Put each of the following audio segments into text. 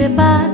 十八。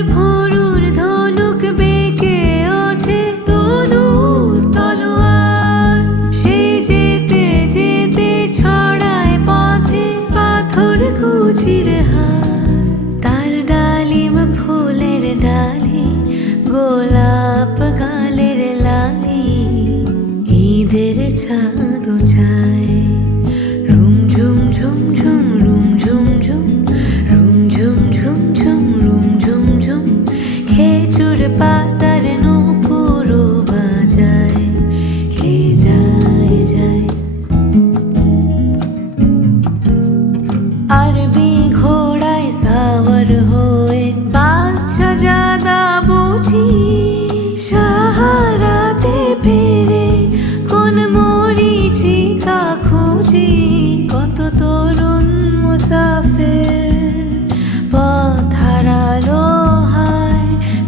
upon pas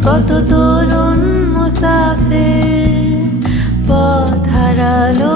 কত তরুণ মুসাফের পথ হারালো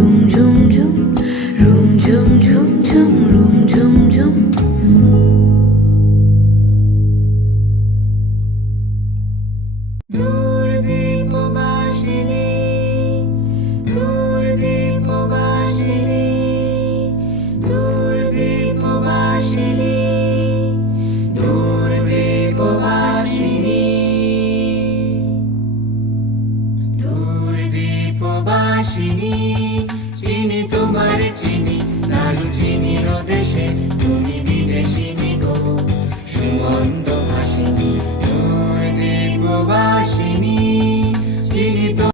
আসিনি